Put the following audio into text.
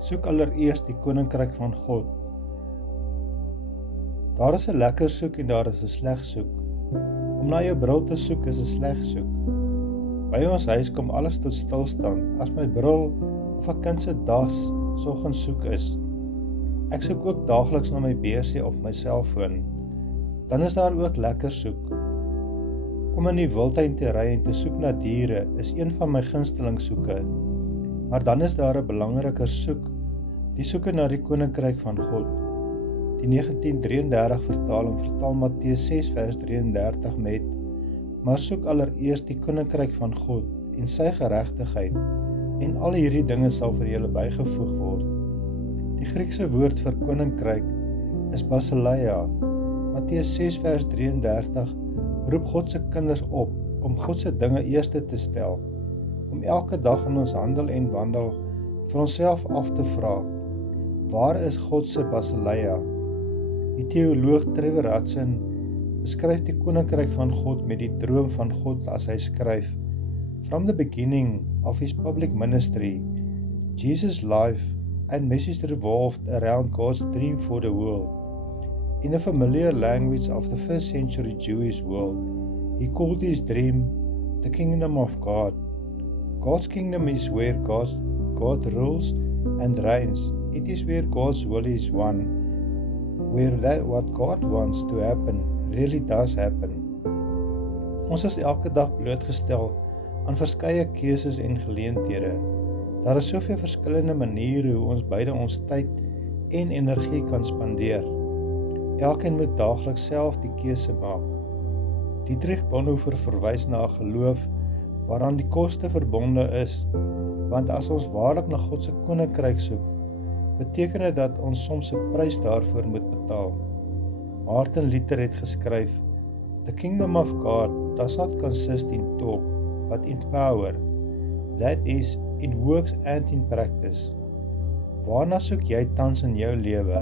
Soek allereerst die koninkryk van God. Daar is 'n lekker soek en daar is 'n sleg soek. Om na jou bril te soek is 'n sleg soek. By ons huis kom alles tot stilstand as my bril of 'n kind se das soggens soek is. Ek soek ook daagliks na my beursie of my selfoon. Dan is daar ook lekker soek. Om in die wildtuin te ry en te soek na diere is een van my gunsteling soeke. Maar dan is daar 'n belangriker soek, die soeke na die koninkryk van God. Die 1933 vertaling vertaal Matteus 6 vers 33 met: Maar soek allereerst die koninkryk van God en sy geregtigheid, en al hierdie dinge sal vir julle bygevoeg word. Die Griekse woord vir koninkryk is basileia. Matteus 6 vers 33 roep God se kinders op om God se dinge eerste te stel, om elke dag in ons handel en wandel vir onsself af te vra: waar is God se basileia? Die teoloog Trevor Hudson beskryf die koninkryk van God met die droom van God as hy skryf: From the beginning of his public ministry, Jesus' life and message revolved around God's dream for the world. In the familiar language of the first century Jewish world, he called his dream the kingdom of God. God's kingdom is where God rules and reigns. It is where God's will is won, where what God wants to happen really does happen. Ons is elke dag blootgestel aan verskeie keuses en geleenthede. Daar is soveel verskillende maniere hoe ons beide ons tyd en energie kan spandeer. Elkeen moet daagliks self die keuse maak. Dietrich Bonhoeffer verwys na 'n geloof waaraan die koste verbonde is, want as ons waarlik na God se koninkryk soek, beteken dit dat ons soms 'n prys daarvoor moet betaal. Martin Luther het geskryf: The kingdom of God does not consist in talk, but in power. That is, in works and in practice. Waarna soek jy tans in jou lewe?